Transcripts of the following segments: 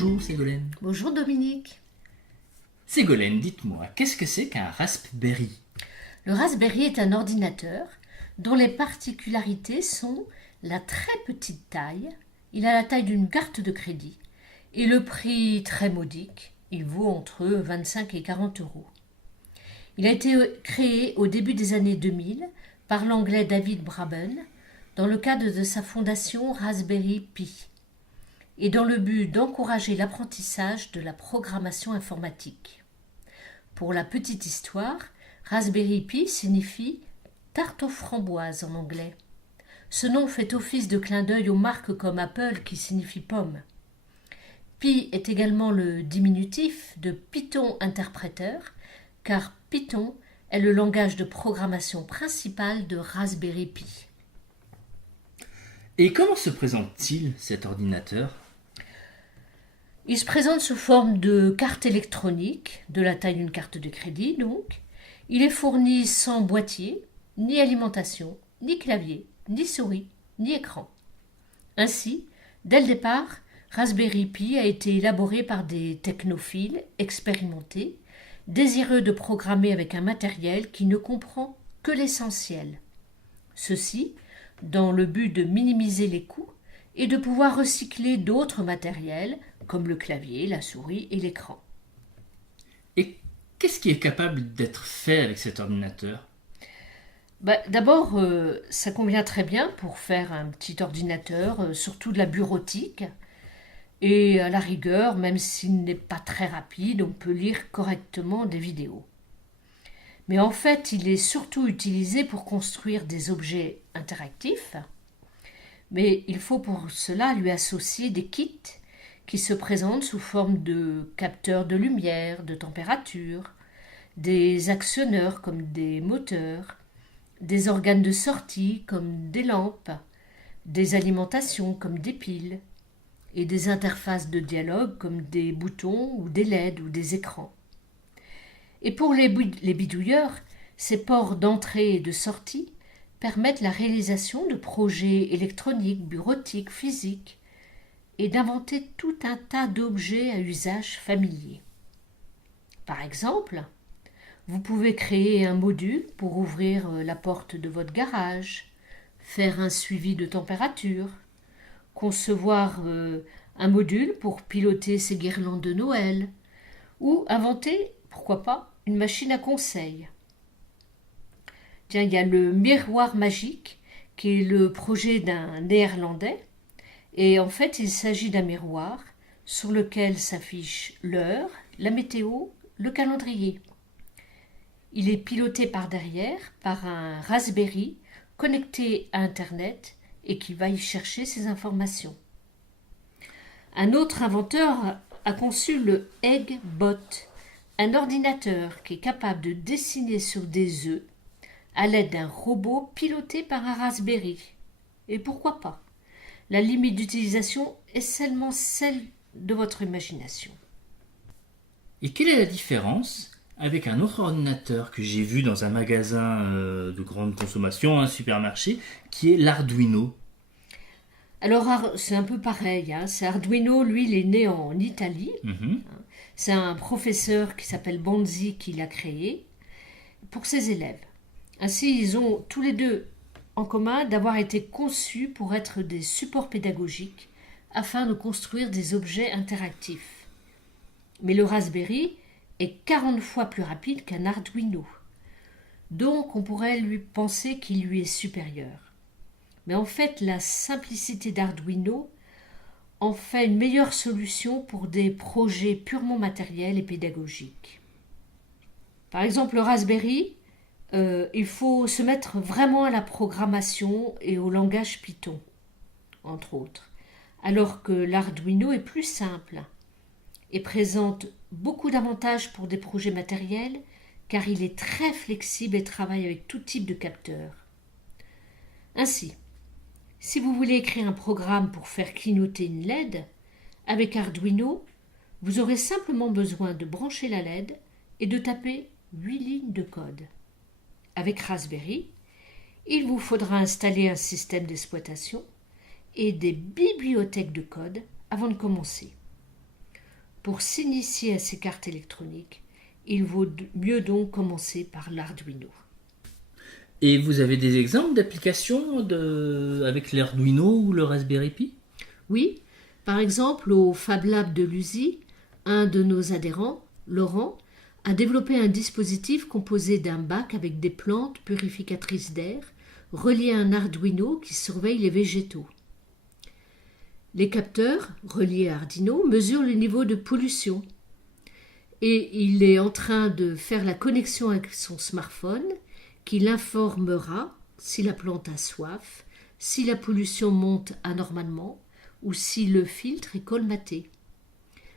Bonjour Ségolène. Bonjour Dominique. Ségolène, dites-moi, qu'est-ce que c'est qu'un Raspberry? Le Raspberry est un ordinateur dont les particularités sont la très petite taille, il a la taille d'une carte de crédit, et le prix très modique, il vaut entre 25 et 40 euros. Il a été créé au début des années 2000 par l'anglais David Braben dans le cadre de sa fondation Raspberry Pi et dans le but d'encourager l'apprentissage de la programmation informatique. Pour la petite histoire, Raspberry Pi signifie tarte aux framboises en anglais. Ce nom fait office de clin d'œil aux marques comme Apple qui signifie pomme. Pi est également le diminutif de Python interpréteur, car Python est le langage de programmation principal de Raspberry Pi. Et comment se présente-t-il cet ordinateur? Il se présente sous forme de carte électronique, de la taille d'une carte de crédit donc. Il est fourni sans boîtier, ni alimentation, ni clavier, ni souris, ni écran. Ainsi, dès le départ, Raspberry Pi a été élaboré par des technophiles expérimentés, désireux de programmer avec un matériel qui ne comprend que l'essentiel. Ceci dans le but de minimiser les coûts et de pouvoir recycler d'autres matériels comme le clavier, la souris et l'écran. Et qu'est-ce qui est capable d'être fait avec cet ordinateur? D'abord, ça convient très bien pour faire un petit ordinateur, surtout de la bureautique. Et à la rigueur, même s'il n'est pas très rapide, on peut lire correctement des vidéos. Mais en fait, il est surtout utilisé pour construire des objets interactifs. Mais il faut pour cela lui associer des kits qui se présentent sous forme de capteurs de lumière, de température, des actionneurs comme des moteurs, des organes de sortie comme des lampes, des alimentations comme des piles, et des interfaces de dialogue comme des boutons ou des LED ou des écrans. Et pour les bidouilleurs, ces ports d'entrée et de sortie permettent la réalisation de projets électroniques, bureautiques, physiques, et d'inventer tout un tas d'objets à usage familier. Par exemple, vous pouvez créer un module pour ouvrir la porte de votre garage, faire un suivi de température, concevoir un module pour piloter ses guirlandes de Noël, ou inventer, pourquoi pas, une machine à conseil. Tiens, il y a le miroir magique, qui est le projet d'un Néerlandais, et en fait, il s'agit d'un miroir sur lequel s'affiche l'heure, la météo, le calendrier. Il est piloté par derrière par un Raspberry connecté à Internet et qui va y chercher ces informations. Un autre inventeur a conçu le Eggbot, un ordinateur qui est capable de dessiner sur des œufs à l'aide d'un robot piloté par un Raspberry. Et pourquoi pas? La limite d'utilisation est seulement celle de votre imagination. Et quelle est la différence avec un autre ordinateur que j'ai vu dans un magasin de grande consommation, un supermarché, qui est l'Arduino? Alors, c'est un peu pareil. C'est Arduino, lui, il est né en Italie. C'est un professeur qui s'appelle Bonzi qui l'a créé pour ses élèves. Ainsi, ils ont tous les deux en commun d'avoir été conçus pour être des supports pédagogiques afin de construire des objets interactifs. Mais le Raspberry est 40 fois plus rapide qu'un Arduino. Donc, on pourrait lui penser qu'il lui est supérieur. Mais en fait, la simplicité d'Arduino en fait une meilleure solution pour des projets purement matériels et pédagogiques. Par exemple, le Raspberry, il faut se mettre vraiment à la programmation et au langage Python, entre autres, alors que l'Arduino est plus simple et présente beaucoup d'avantages pour des projets matériels car il est très flexible et travaille avec tout type de capteurs. Ainsi, si vous voulez écrire un programme pour faire clignoter une LED, avec Arduino, vous aurez simplement besoin de brancher la LED et de taper 8 lignes de code. Avec Raspberry, il vous faudra installer un système d'exploitation et des bibliothèques de code avant de commencer. Pour s'initier à ces cartes électroniques, il vaut mieux donc commencer par l'Arduino. Et vous avez des exemples d'applications avec l'Arduino ou le Raspberry Pi? Oui, par exemple au Fab Lab de l'USI, un de nos adhérents, Laurent, a développé un dispositif composé d'un bac avec des plantes purificatrices d'air relié à un Arduino qui surveille les végétaux. Les capteurs, reliés à Arduino, mesurent le niveau de pollution. Et il est en train de faire la connexion avec son smartphone qui l'informera si la plante a soif, si la pollution monte anormalement ou si le filtre est colmaté.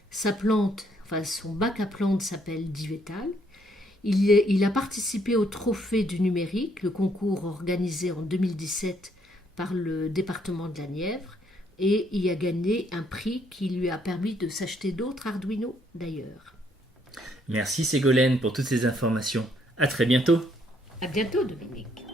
Son bac à plantes s'appelle Divetal. Il a participé au Trophée du numérique, le concours organisé en 2017 par le département de la Nièvre, et y a gagné un prix qui lui a permis de s'acheter d'autres Arduino d'ailleurs. Merci Ségolène pour toutes ces informations. À très bientôt. À bientôt Dominique.